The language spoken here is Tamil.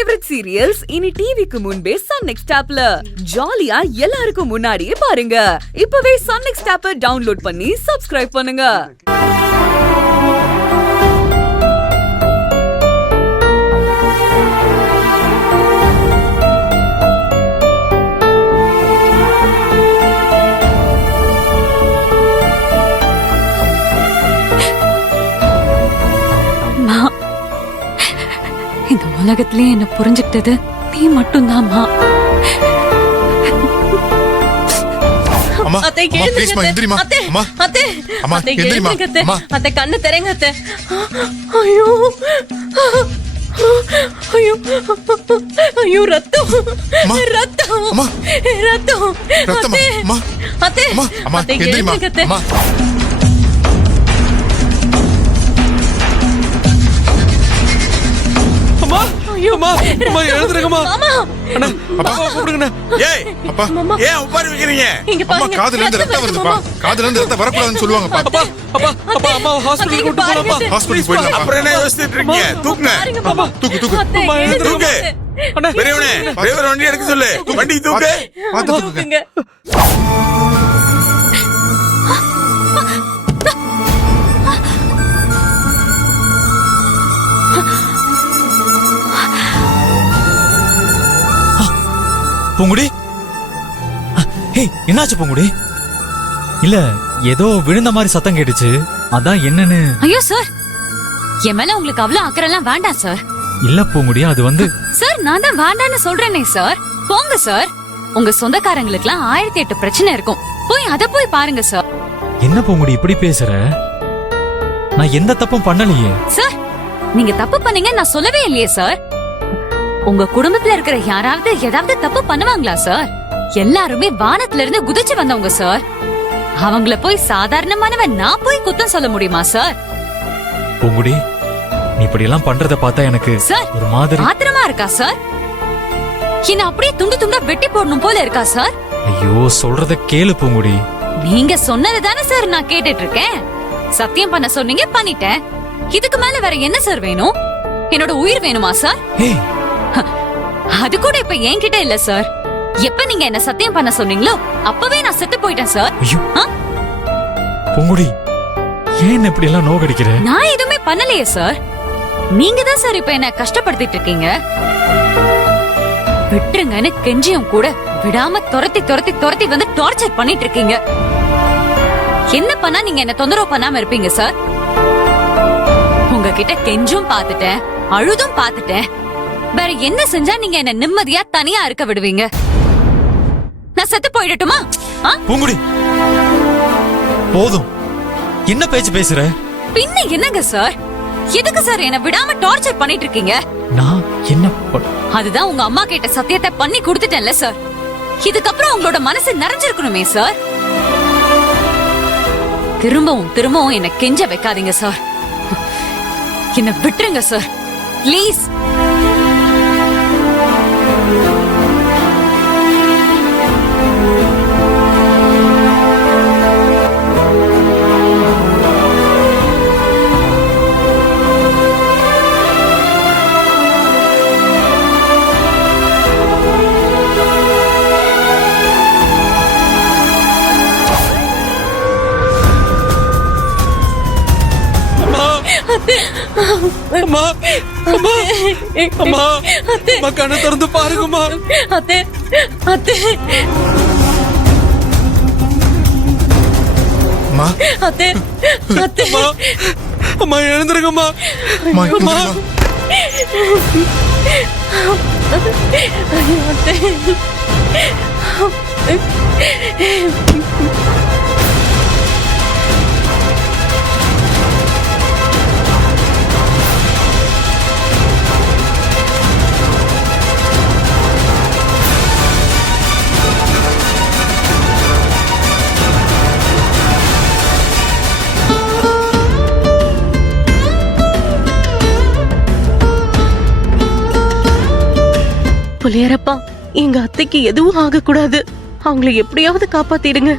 ஃபேவரட் சீரியல்ஸ் இனி டிவிக்கு முன்பே சன் நெக்ஸ்ட் ஆப்ல ஜாலியா எல்லாருக்கும் முன்னாடியே பாருங்க. இப்பவே சன் நெக்ஸ்ட் ஆப்பை டவுன்லோட் பண்ணி சப்ஸ்கிரைப் பண்ணுங்க. இந்த உலகத்திலே என்ன புரிஞ்சுக்கிட்டது நீ மட்டும்தான்மா. கண்ணு தெரங்க. ஐயோ ஐயோ ஐயோ ரத்தம் ரத்தம் ரத்தம். அத்தை அத்தை பூங்குடி, என்னாச்சு பூங்குடி? இல்ல ஏதோ விழுந்த மாதிரி சத்தம் கேட்டுச்சு, அதான் என்னன்னு. ஐயோ சார், என் மேல உங்களுக்கு அவ்வளவு அக்கறைலாம் வேண்டாம் சார். இல்ல பூங்குடி, அது வந்து சார் நான் தான் வேண்டான்னு சொல்றேனே சார். போங்க சார், உங்க சொந்தக்காரங்களுக்குலாம் 1008 பிரச்சனை இருக்கும், போய் அத போய் பாருங்க சார். என்ன பூங்குடி இப்படி பேசுற? நான் எந்த தப்பும் பண்ணலையே சார். நீங்க தப்பு பண்ணீங்க நான் சொல்லவே இல்லையே சார். உங்க குடும்பத்துல இருக்கிற யாராவது ஏதாவது தப்பு பண்ணுவாங்களா சார்? எல்லாருமே வானத்துல இருந்து குதிச்சு வந்தவங்க சார். அவங்கள போய் சாதாரணமானவன் நான் போய் குத்தம் சொல்ல முடியுமா சார்? பூங்குடி, நீ இப்படி எல்லாம் பண்றத பார்த்தா எனக்கு சார் ஒரு மாதிரி ஆத்திரமா இருக்கா சார். என்ன அப்படியே துண்டு துண்டா வெட்டி போடணும் போல இருக்கா சார்? ஐயோ சொல்றத கேளு பூங்குடி. நீங்க சொன்னது தானே சார் நான் கேட்டுட்டு இருக்கேன். சத்தியம் பண்ண சொன்னீங்க, பண்ணிட்டேன். இதுக்கு மேல வேற என்ன சார் வேணும்? என்னோட உயிர் வேணுமா சார்? அது கூட இப்ப என்கிட்ட இல்ல சார். எப்ப நீங்க என்ன சத்தியம் பண்ண சொன்னீங்களோ அப்பவே நான் செத்து போயிட்டேன் சார். பூங்குடி, ஏன் இப்படி எல்லாம் நோகடிக்கிற? நான் எதுவுமே பண்ணலையே சார். நீங்க தான் சார் இப்ப என்ன கஷ்டப்படுத்திட்டு இருக்கீங்க. விட்டுருங்கன்னு கெஞ்சியும் கூட விடாம துரத்தி துரத்தி துரத்தி வந்து டார்ச்சர் பண்ணிட்டு இருக்கீங்க. என்ன பண்ணா நீங்க என்ன தொந்தரவு பண்ணாம இருப்பீங்க சார்? உங்ககிட்ட கெஞ்சும் பாத்துட்டேன், அழுதும் பாத்துட்டேன். வேற என்ன செஞ்சா நீங்க என்ன நிம்மதியா தனியா இருக்க விடுவீங்க? நான் செத்து போயிடட்டுமா? பூங்குடி போதும், என்ன பேச்சு பேசுற? பின்ன என்னங்க சார்? எதுக்கு சார் என்ன விடாம டார்ச்சர் பண்ணிட்டு இருக்கீங்க? நான் என்ன அதுதான் உங்க அம்மா கேட்ட சத்தியத்தை பண்ணி கொடுத்துட்டேன்ல சார். இதுக்கப்புறம் உங்களோட மனசு நிறைஞ்சிருக்கணுமே சார். திரும்பவும் திரும்பவும் என்ன கெஞ்ச வைக்காதீங்க சார். என்ன விட்டுருங்க சார் ப்ளீஸ். அம்மா அம்மா அம்மா அம்மா, கண்ணை திறந்து பாருங்கம்மா. அத்தை அத்தை அம்மா அத்தை அத்தை அம்மா, எழுந்துருங்கம்மா. அம்மா அத்தை புலியரப்பா, எங்க அத்தைக்கு எதுவும் ஆக கூடாது. அவங்களை எப்படியாவது காப்பாத்திடுங்க.